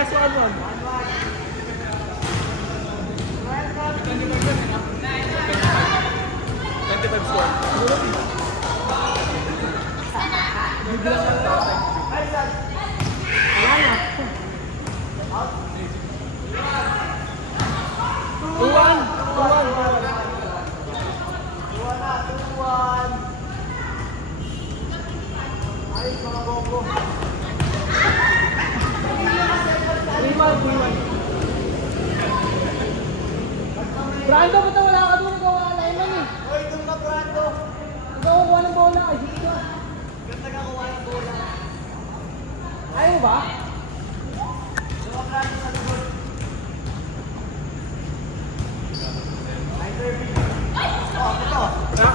parehas 1-1. 25 score. Biglang lang natin. Wala na. 2-1. 2-1. Ayos mga bobo. 3-1. Brando, ba't wala ka doon? Ikaw ang alignment eh. Hoy, doon ka Brando. Ikaw ang kuha ng bola. Dito ka. Ganda ka kuha ng bola. Ayaw ba? Doon ka Brando sa lubot.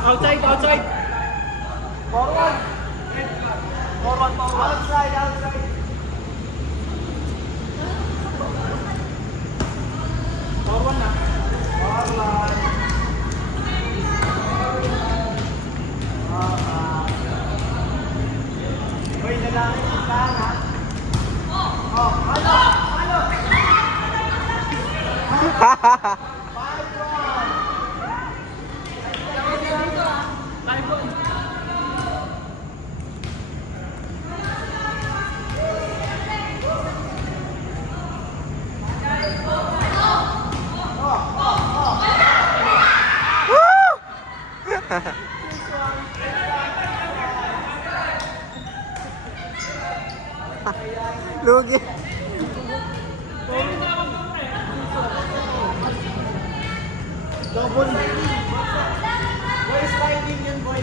Outside. Forward. Outside. Forward na. Hoy, lalaki sa sana. Ano? 5-1. Lugi. Double. Boy, sliding yun, boy.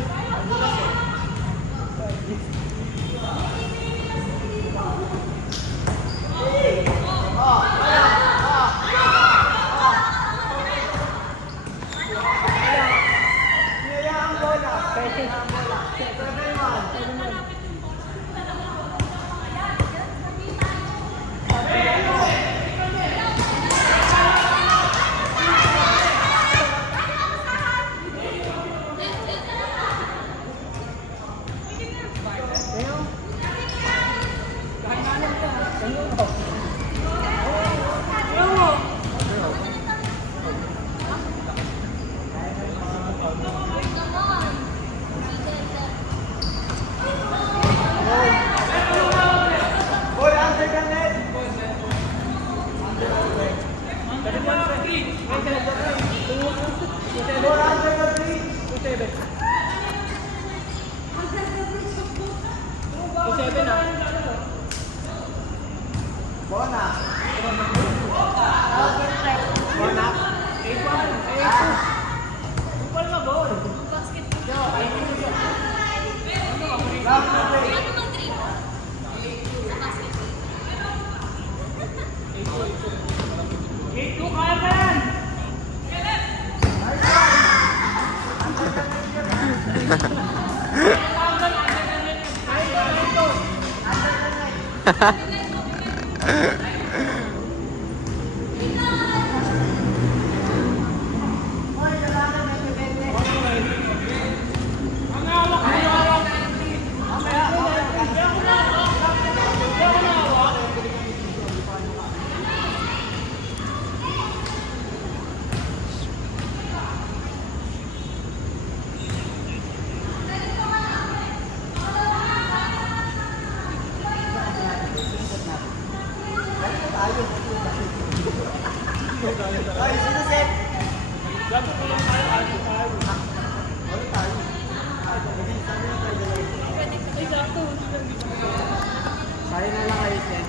Sari na lang kayo, Sen.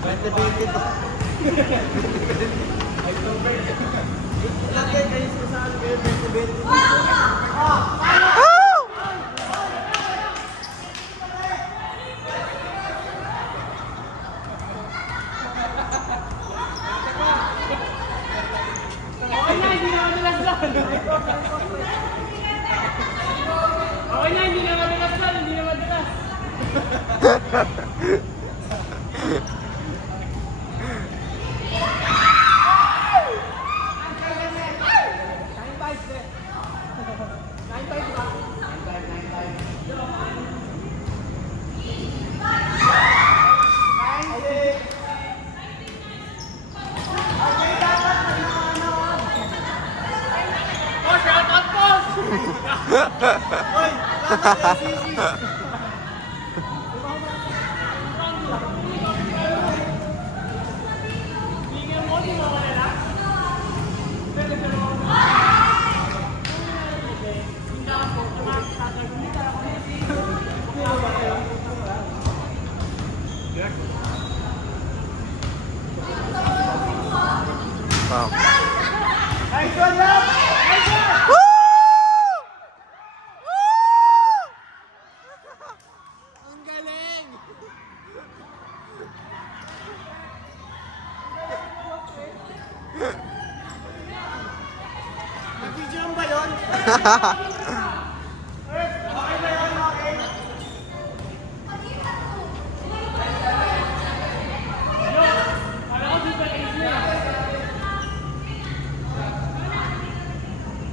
20-20 to. Lagay kayo sa ano kayo, 20-20. Okay na, hindi na madalas lang, hindi na madalas. Wow. Nice one, love! Nice one! Woo! Woo! Ang galing! Nag-video ba yun? Okay ba yun? Okay.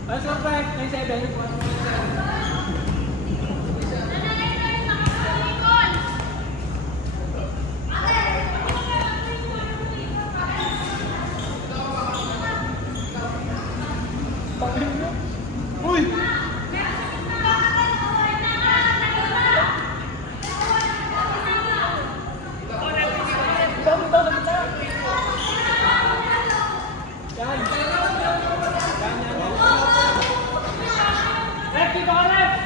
Let's go back. 9-7. Uy! Left, dito ka left.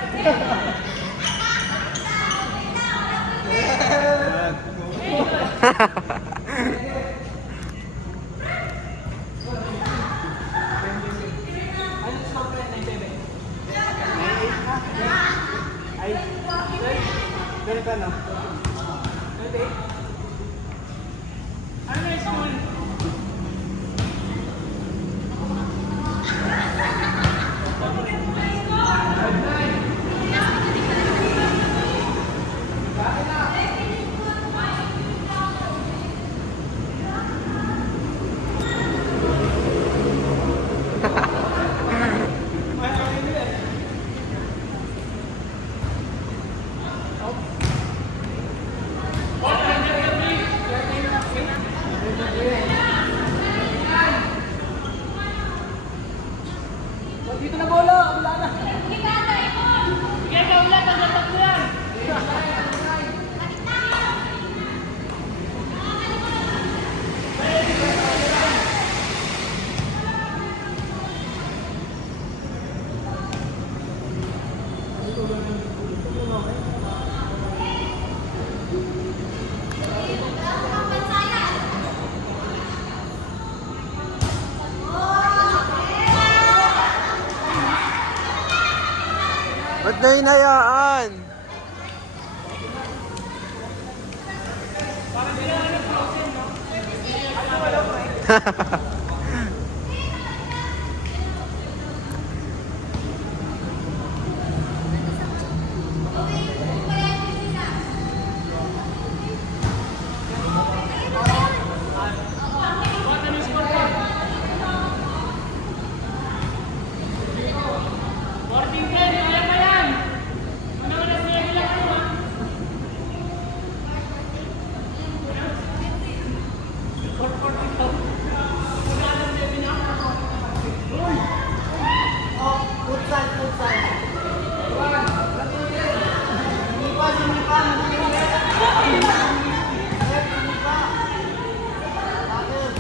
Ano score pa yan? 9-7? Ay, ganun ka no? 28? Ano na yung school? Dito na bola! Wala na! Sige, kaulat. Ang dapat mo yan. Ba't na hinayaan? Boarding pen, kaya pa yan. Ano na siya bilang ano ha? Oh, futsal, futsal. Lumipa, lumipa, lumipa. Left, lumipa. Bakit?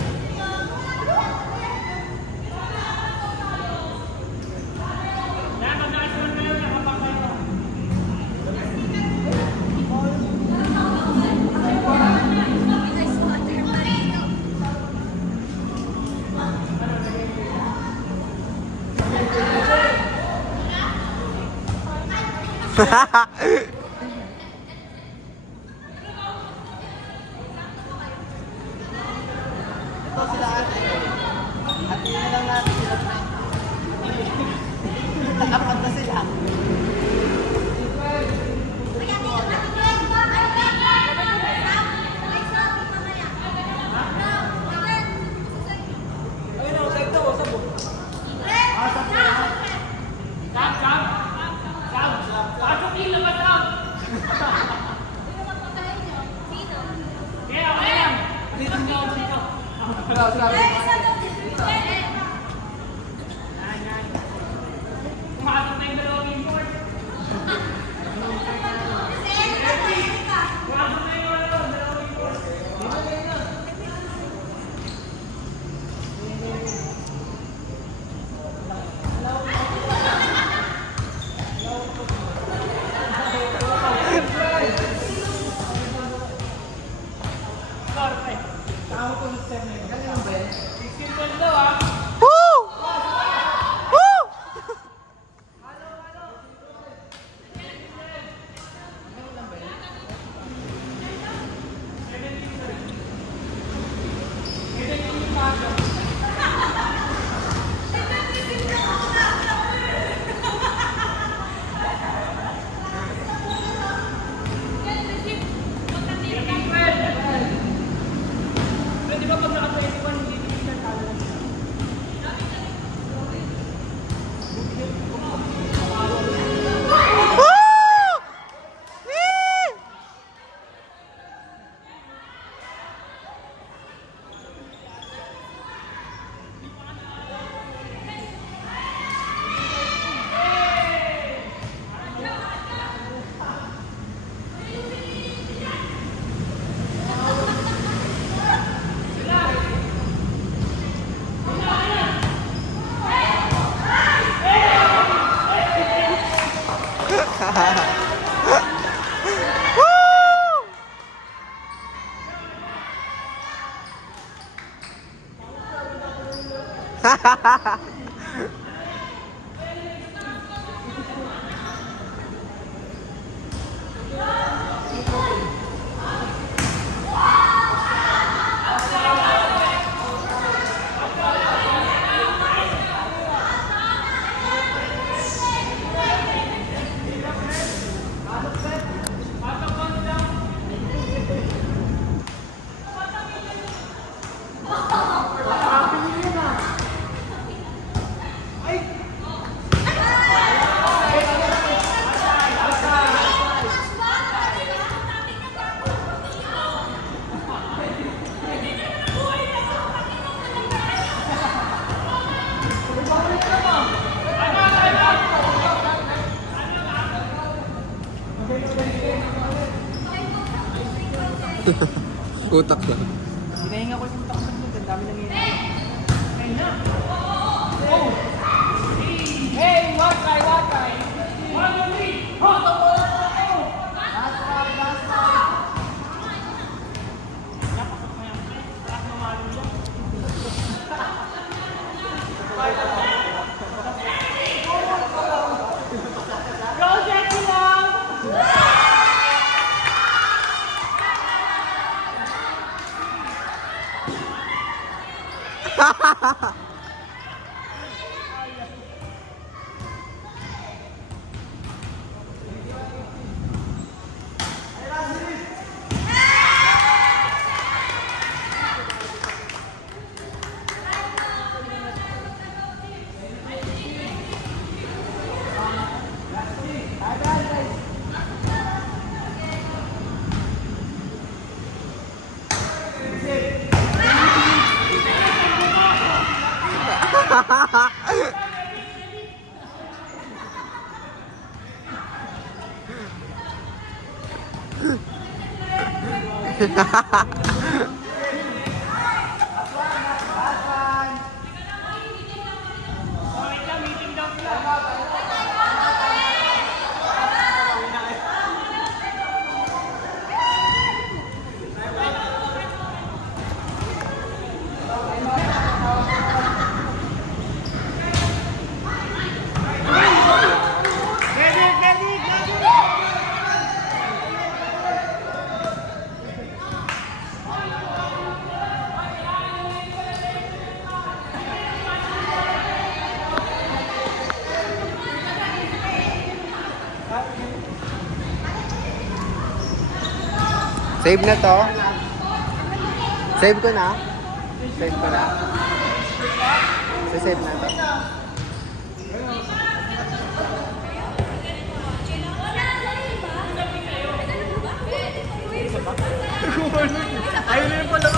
Yan, mag-aasal na yun. Nakapakayo. Ito sila ate. Ate na lang natin sila. Nakapat na sila. Ayun o, sa ito, sa buo. Sab, sab. Sab. Pasok yung labas, sab. Kaya, okay lang. Dito nga ako dito. Pumasok na yung dalawang import. Ako to sa step na yun. Galing mo ba yan? 16 daw ah. Woo! Woo! Pero di ba pag naka-21, hindi na talo? Woo! Yee! Woo! Utak lang. Hinahinga ko yung takot mo. Ang dami nang Ayun na. Oh! Hey! Watay! Watay! 1, 2, 3. Last one! Last one! Go, Jackie lang! Bakit lang, meeting daw sila. Save na to. Save ko na. Save ko na. Save na to. Ayun na yung pala